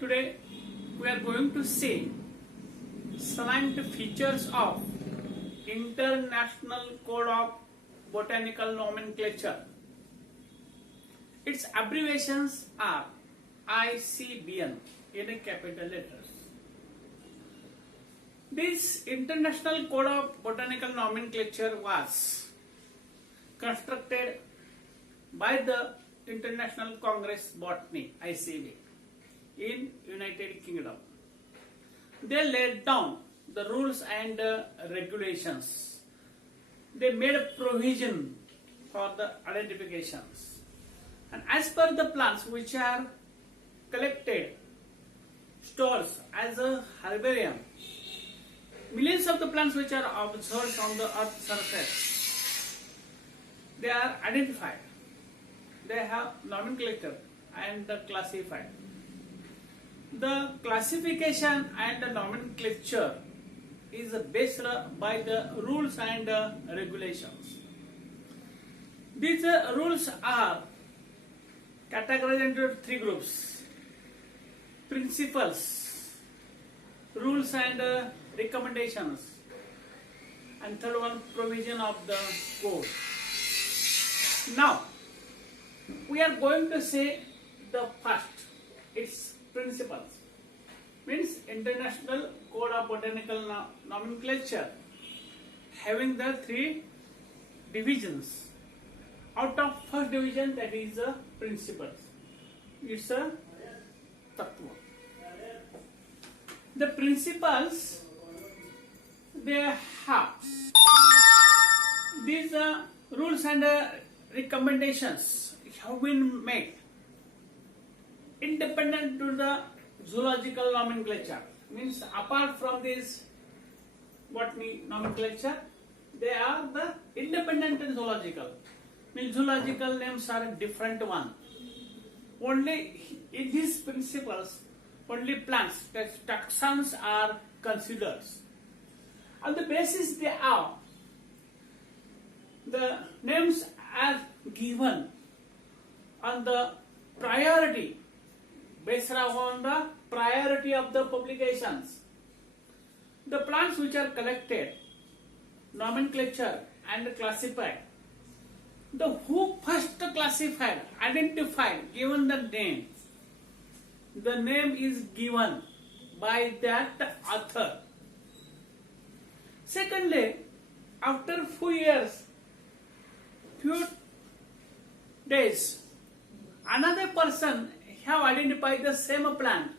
Today we are going to see some features of International Code of Botanical Nomenclature. Its abbreviations are ICBN in a capital letters. This International Code of Botanical Nomenclature was constructed by the International Congress Botany (ICB) in United Kingdom. They laid down the rules and regulations. They made a provision for the identifications, and as per the plants which are collected, stored as a herbarium, millions of the plants which are observed on the earth's surface, they are identified. They have nomenclature and classified. The classification and the nomenclature is based by the rules and regulations. These rules are categorized into three groups: principles, rules and recommendations, and third one, provision of the code. Now we are going to say the first, its principles. Means International Code of Botanical Nomenclature having the three divisions. Out of first division, that is the principles. It's a tattva. The principles, they have these rules and recommendations have been made independent to the zoological nomenclature. Means apart from this botany nomenclature, they are the independent and zoological. Means zoological names are a different one. Only in these principles, only plants, taxons are considered. On the basis they are, the names are given on the priority, based on the priority of the publications. The plants which are collected, nomenclature and classified, the who first classified, identified, given the name is given by that author. Secondly, after few days, another person have identified the same plant,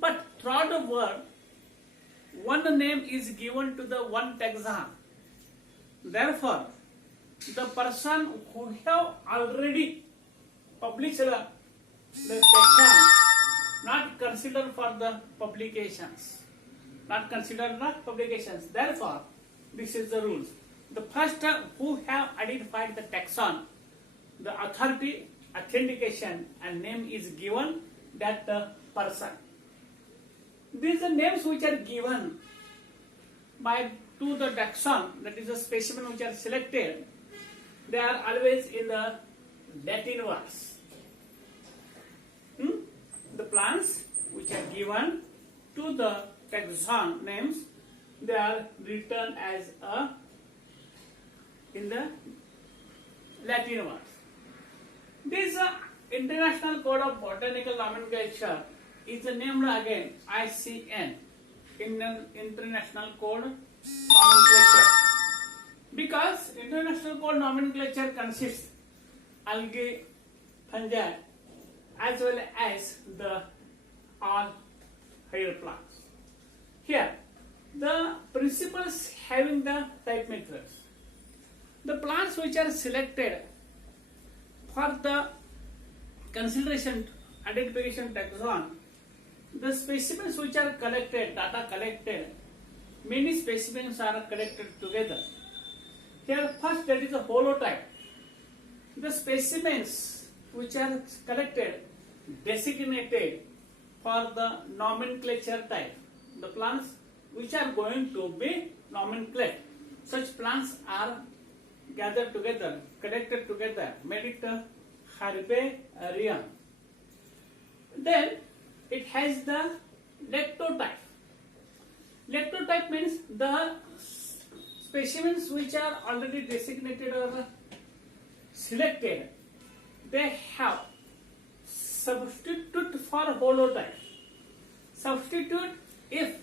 but throughout the world, one name is given to the one taxon. Therefore, the person who have already published the taxon not considered for the publications. Not considered the publications. Therefore, this is the rules. The first who have identified the taxon, the authority, authentication and name is given that person. These are names which are given to the taxon, that is the specimen which are selected. They are always in the Latin words. The plants which are given to the taxon names, they are written as in the Latin words. This International Code of Botanical Nomenclature is named again ICN, International Code Nomenclature, because International Code Nomenclature consists algae, fungi, as well as the all higher plants. Here, the principles having the type methods. The plants which are selected for the consideration identification taxon, the specimens which are collected, data collected, many specimens are collected together. Here first, that is a holotype. The specimens which are collected designated for the nomenclature type, the plants which are going to be nomenclated. Such plants are gathered together, collected together, made it a herbarium. Then it has the lectotype. Lectotype means the specimens which are already designated or selected, they have substitute for holotype. Substitute if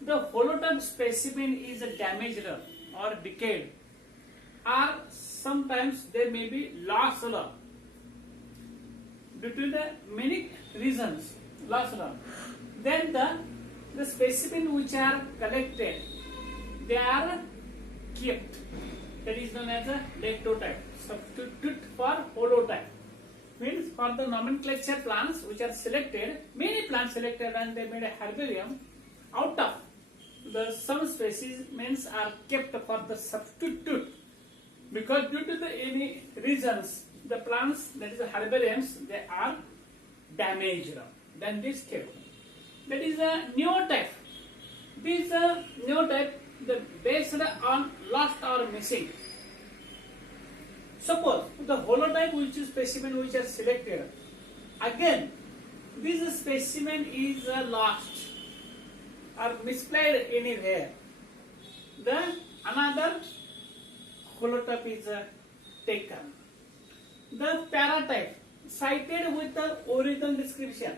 the holotype specimen is damaged or decayed, or sometimes they may be lost due to the many reasons, lost. Then the specimen which are collected, they are kept. That is known as a lectotype. Substitute for holotype means for the nomenclature plants which are selected, many plants selected and they made a herbarium. Out of the some specimens are kept for the substitute, because due to the any reasons the plants, that is the herbariums, they are damaged. Then this kept. That is a neotype. This neotype, the based on lost or missing. Suppose the holotype which is specimen which are selected, again this specimen is lost or misplaced anywhere. The another holotype is taken. The paratype cited with the original description.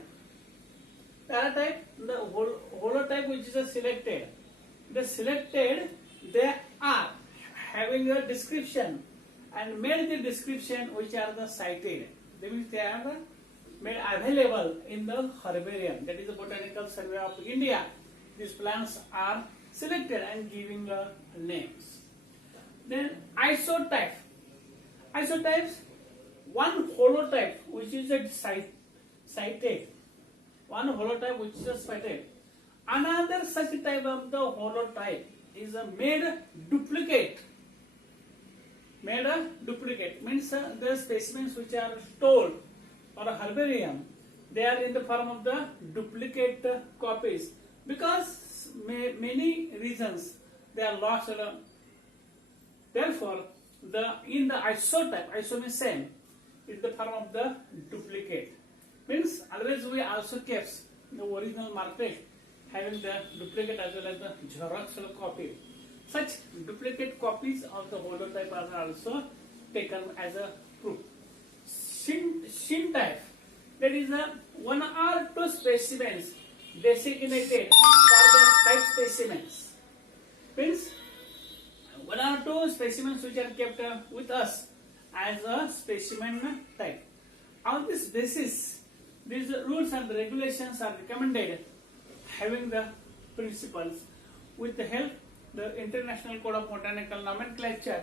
Paratype, the holotype which is selected. The selected, they are having a description and made the description which are the cited. That means they are made available in the herbarium. That is the Botanical Survey of India. These plants are selected and giving names. Then isotype. Isotypes, one holotype which is cited. One holotype which is cited. Another such type of the holotype is made duplicate. Made a duplicate means the specimens which are stored or a herbarium, they are in the form of the duplicate copies, because many reasons they are lost. Therefore, in the isotype, iso means same, is the form of the duplicate. Means always we also kept the original market having the duplicate as well as the xerox copy. Such duplicate copies of the holotype are also taken as a proof. Shin type, that is one or two specimens designated for the type specimens. Means one or two specimens which are kept with us as a specimen type. On this basis, these rules and regulations are recommended, having the principles with the help the International Code of Botanical Nomenclature